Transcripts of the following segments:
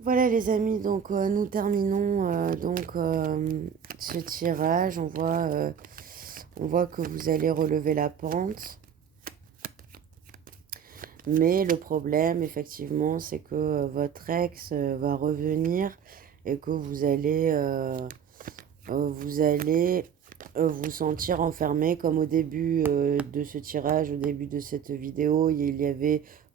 Voilà les amis, donc nous terminons ce tirage. On voit que vous allez relever la pente. Mais le problème, effectivement, c'est que votre ex va revenir et que vous allez vous sentir enfermé comme au début de ce tirage, au début de cette vidéo,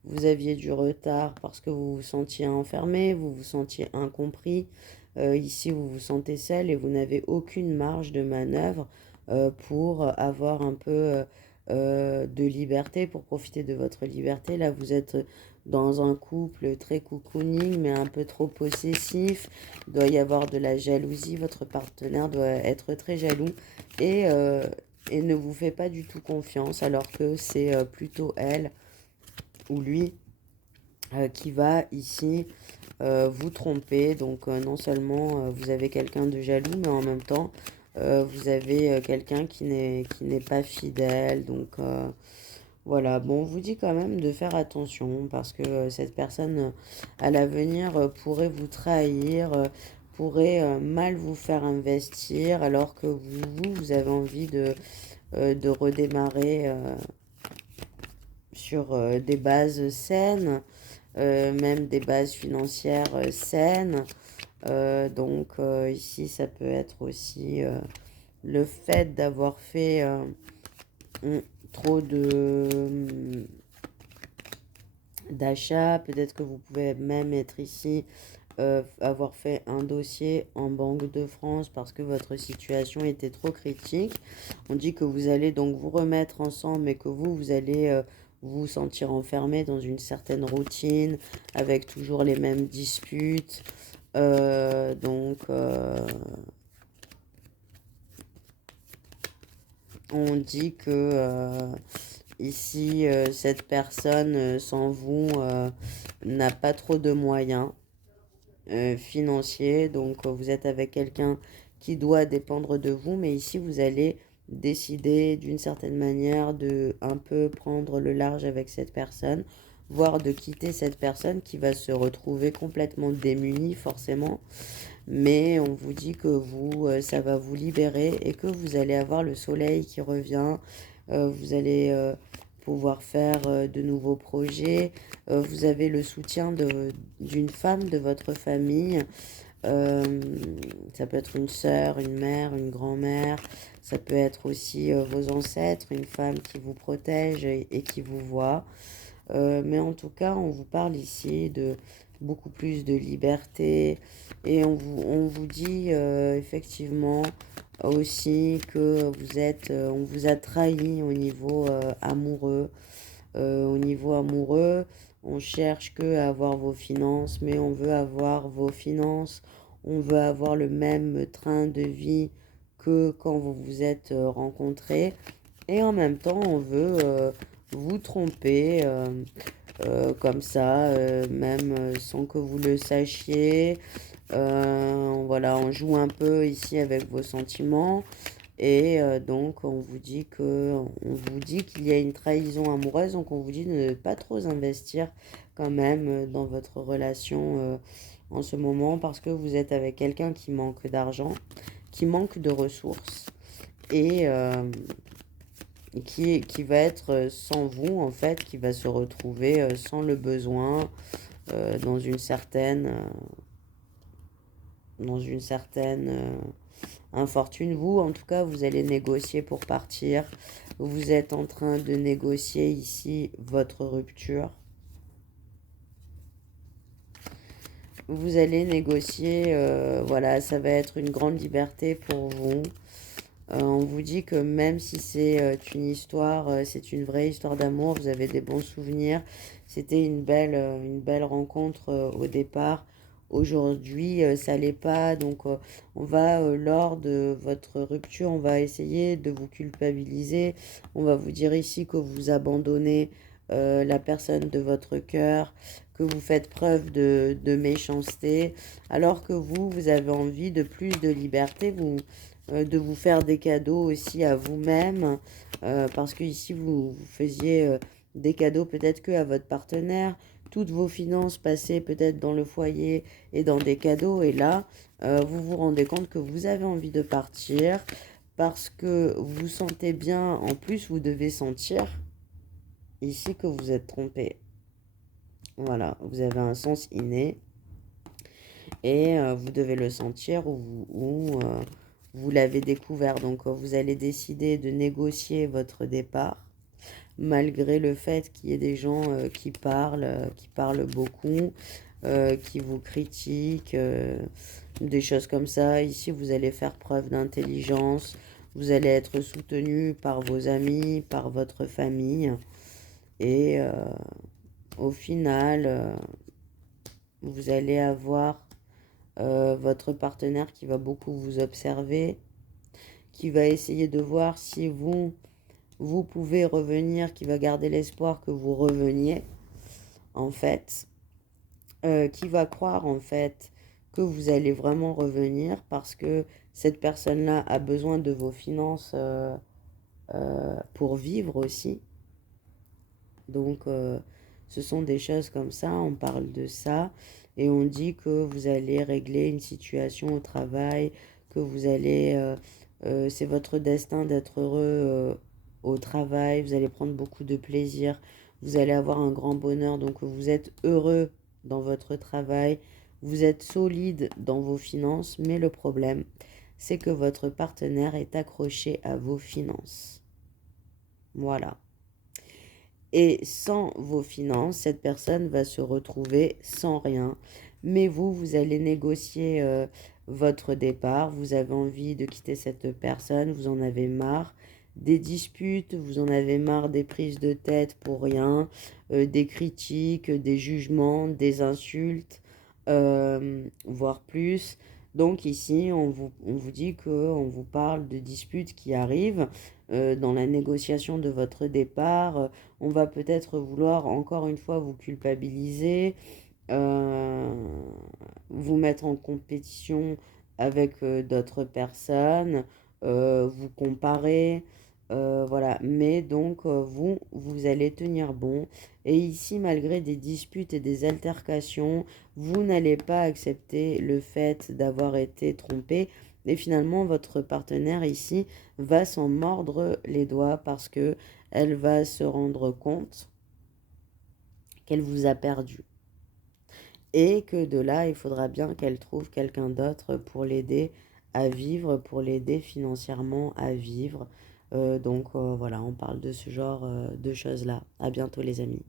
vous aviez du retard parce que vous vous sentiez enfermé, vous vous sentiez incompris. Ici, vous vous sentez seul et vous n'avez aucune marge de manœuvre pour avoir un peu de liberté, pour profiter de votre liberté. Là, vous êtes dans un couple très cocooning, mais un peu trop possessif. Il doit y avoir de la jalousie. Votre partenaire doit être très jaloux et, euh, et ne vous fait pas du tout confiance, alors que c'est plutôt elle ou lui qui va ici vous tromper. Donc non seulement vous avez quelqu'un de jaloux, mais en même temps vous avez quelqu'un qui n'est pas fidèle. Donc voilà, bon, on vous dit quand même de faire attention parce que cette personne à l'avenir pourrait vous trahir, pourrait mal vous faire investir alors que vous avez envie de redémarrer sur des bases saines, même des bases financières saines. Ici, ça peut être aussi le fait d'avoir fait hum, trop d'achat. Peut-être que vous pouvez même être ici, avoir fait un dossier en Banque de France parce que votre situation était trop critique. On dit que vous allez donc vous remettre ensemble, mais que vous allez vous sentir enfermé dans une certaine routine avec toujours les mêmes disputes. On dit que ici, cette personne, sans vous, n'a pas trop de moyens financiers. Donc, vous êtes avec quelqu'un qui doit dépendre de vous. Mais ici, vous allez décider d'une certaine manière de un peu prendre le large avec cette personne, voire de quitter cette personne qui va se retrouver complètement démunie, forcément. Mais on vous dit que ça va vous libérer et que vous allez avoir le soleil qui revient. Vous allez pouvoir faire de nouveaux projets. Vous avez le soutien d'une femme de votre famille. Euh, Ça peut être une sœur, une mère, une grand-mère. Ça peut être aussi vos ancêtres, une femme qui vous protège et qui vous voit. Mais en tout cas, on vous parle ici de beaucoup plus de liberté et on vous dit effectivement aussi que on vous a trahi au niveau amoureux. Au niveau amoureux, on cherche que à avoir vos finances, mais on veut avoir vos finances, on veut avoir le même train de vie que quand vous vous êtes rencontrés. Et en même temps, on veut vous tromper comme ça, même sans que vous le sachiez. Voilà, on joue un peu ici avec vos sentiments. Et donc, on vous dit qu'il y a une trahison amoureuse. Donc, on vous dit de ne pas trop investir quand même dans votre relation en ce moment parce que vous êtes avec quelqu'un qui manque d'argent, qui manque de ressources et qui va être sans vous, en fait, qui va se retrouver sans le besoin dans dans une certaine infortune. Vous, en tout cas, vous allez négocier pour partir. Vous êtes en train de négocier ici votre rupture. Vous allez négocier, voilà, ça va être une grande liberté pour vous. On vous dit que même si c'est c'est une vraie histoire d'amour, vous avez des bons souvenirs. C'était une belle rencontre au départ. Aujourd'hui, ça l'est pas. Donc, lors de votre rupture, on va essayer de vous culpabiliser. On va vous dire ici que vous abandonnez la personne de votre cœur, que vous faites preuve de méchanceté, alors que vous avez envie de plus de liberté. De vous faire des cadeaux aussi à vous-même, parce que ici vous faisiez des cadeaux peut-être que à votre partenaire, toutes vos finances passaient peut-être dans le foyer et dans des cadeaux. Et là, vous vous rendez compte que vous avez envie de partir parce que vous sentez bien. En plus, vous devez sentir ici que vous êtes trompé. Voilà, vous avez un sens inné et vous devez le sentir ou vous l'avez découvert. Donc, vous allez décider de négocier votre départ malgré le fait qu'il y ait des gens qui parlent beaucoup, qui vous critiquent, des choses comme ça. Ici, vous allez faire preuve d'intelligence, vous allez être soutenu par vos amis, par votre famille, et au final, vous allez avoir votre partenaire qui va beaucoup vous observer, qui va essayer de voir si vous pouvez revenir, qui va garder l'espoir que vous reveniez, en fait, qui va croire, en fait, que vous allez vraiment revenir parce que cette personne-là a besoin de vos finances pour vivre aussi. Donc, ce sont des choses comme ça, on parle de ça, et on dit que vous allez régler une situation au travail, que vous allez, c'est votre destin d'être heureux au travail, vous allez prendre beaucoup de plaisir, vous allez avoir un grand bonheur, donc vous êtes heureux dans votre travail, vous êtes solide dans vos finances, mais le problème, c'est que votre partenaire est accroché à vos finances. Voilà. Et sans vos finances, cette personne va se retrouver sans rien. Mais vous allez négocier votre départ. Vous avez envie de quitter cette personne. Vous en avez marre des disputes. Vous en avez marre des prises de tête pour rien. Des critiques, des jugements, des insultes, voire plus. Donc ici, on vous dit qu'on vous parle de disputes qui arrivent dans la négociation de votre départ. On va peut-être vouloir encore une fois vous culpabiliser, euh, vous mettre en compétition avec d'autres personnes, vous comparer, voilà. Mais donc vous allez tenir bon. Et ici, malgré des disputes et des altercations, vous n'allez pas accepter le fait d'avoir été trompé. Et finalement, votre partenaire ici va s'en mordre les doigts parce que elle va se rendre compte qu'elle vous a perdu. Et que de là, il faudra bien qu'elle trouve quelqu'un d'autre pour l'aider à vivre, pour l'aider financièrement à vivre. Donc voilà, on parle de ce genre de choses-là. À bientôt les amis.